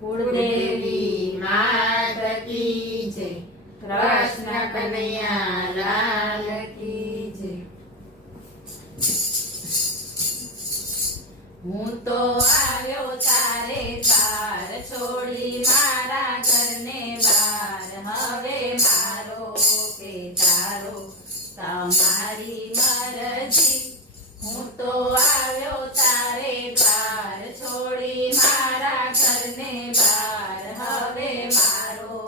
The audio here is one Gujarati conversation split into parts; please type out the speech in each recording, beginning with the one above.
કુળદેવી માત કી જય, કૃષ્ણ કનૈયા લાલ કી જય. હું તો આવ્યો તારે દ્વાર છોડી મારા ઘરને બહાર, હવે મારો કે તારો તમારી મરજી. હું તો આવ્યો તારે દ્વાર છોડી મારા ઘરને બહાર, હવે મારો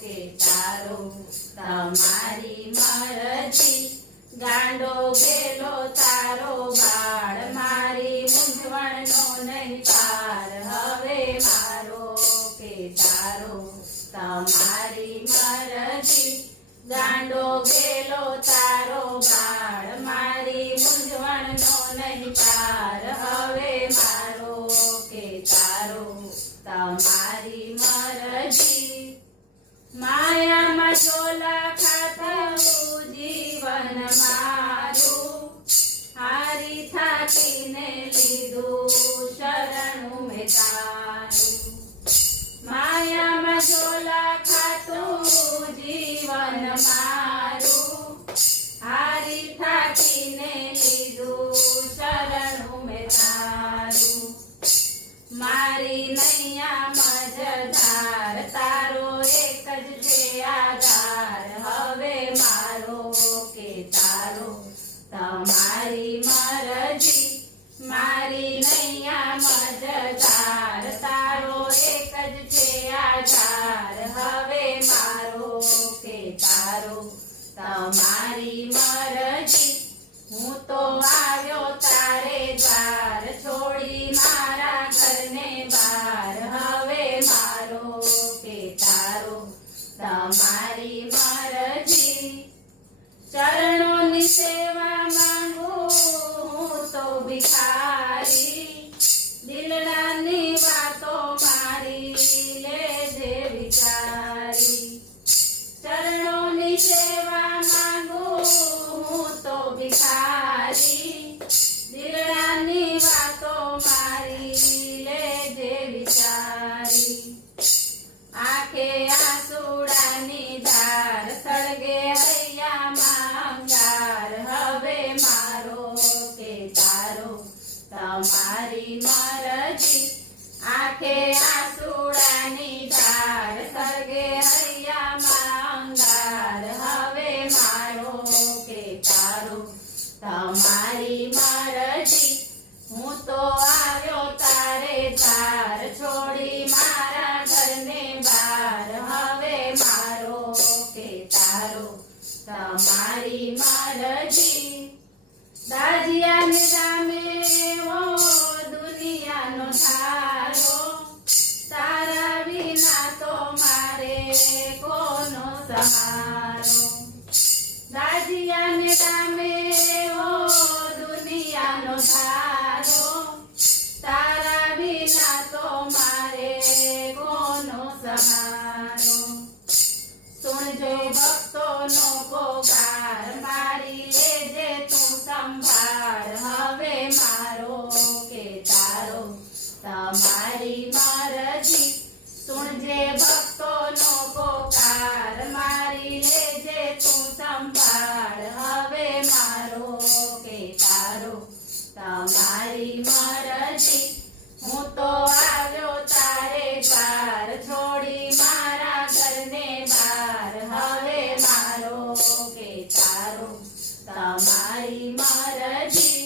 કે તારો તમારી મરજી. ગાંડો ગેલો તારો બાળ, મારી મૂંઝવણનો નહીં પાર, હવે મારો કે તારો તમારી મરજી. ગાંડો ગેલો તારો બાળ, મારી મૂંઝવણનો નહીં પાર, હવે મારો કે તારો તમારી મરજી. માયામાં ચોલા ખાતું જીવન મારું, હારી થાકીને લીધું શરણું મેં તારું. માયામાં ચોલા ખાતું જીવન મારું, હારી થાકીને લીધું શરણું મેં તારું. મારી નૈયા મજધાર, તારો એક જ છે આધાર, હવે મારો કે તારો તમારી મરજી. મારી નૈયા મજધાર, તારો એક જ છે આધાર, હવે મારો કે તારો તમારી મરજી. હું તો આવ્યો તારે દ્વાર છોડી મારા ઘરને બહાર, હવે મારો કે તારો તમારી મરજી. ચરણોની સેવા માંગુ હું તો ભિખારી, દિલડાની વાતો મારી લેજે વિચારી. ચરણોની સેવા માંગુ હું તો ભિખારી, દિલડાની વાતો મારી લેજે વિચારી. આંખે આંસુડાની ધાર, સળગે હૈયામાં અંગાર, હવે મારો કે તારો તમારી મરજી. આંખે આંસુડાની ધાર, સળગે હૈયામાં અંગાર, હવે મારો કે તારો તમારી મરજી. હું તો આવ્યો તારે દ્વાર છોડી મારા ઘરને બહાર, હવે મારો કે તારો તમારી મરજી. દાજિયાને દામે ઓ દુનિયાનો ધારો, તારા વિના તો મારે કોનો સહારો. દાજિયાને દામે ઓ દુનિયાનો ધારો, તારા વિના તો મારે કોનો સહારો. સુણજો ભક્તોનો પોકાર, મારી લેજે તું સંભાળ, હવે મારો કે તારો તમારી મરજી. સુણજે ભક્તોનો પોકાર, મારી લેજે તું સંભાળ, હવે મારો કે તારો તમારી મરજી. હું તો આવ્યો તારે દ્વાર છોડી મારા ઘરને બહાર, હવે મારો કે તારો તમારી મરજી.